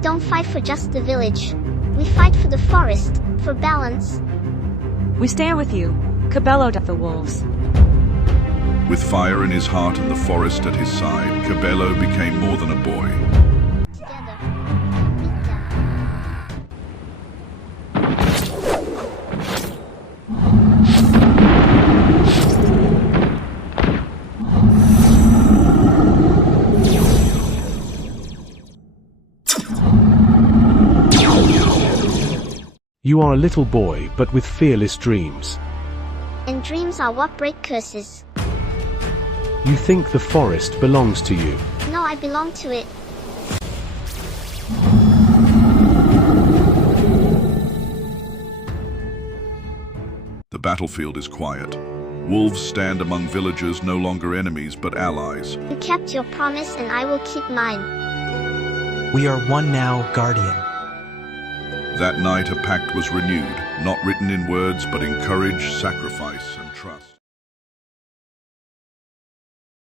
don't fight for just the village. We fight for the forest, for balance. We stand with you, Cabello the wolves. With fire in his heart and the forest at his side, Cabello became more than a boy. Together. Beat them. You are a little boy, but with fearless dreams. And dreams are what break curses. You think the forest belongs to you. No, I belong to it. The battlefield is quiet. Wolves stand among villagers, no longer enemies but allies. You kept your promise and I will keep mine. We are one now, Guardian. That night a pact was renewed, not written in words but in courage, sacrifice, and trust.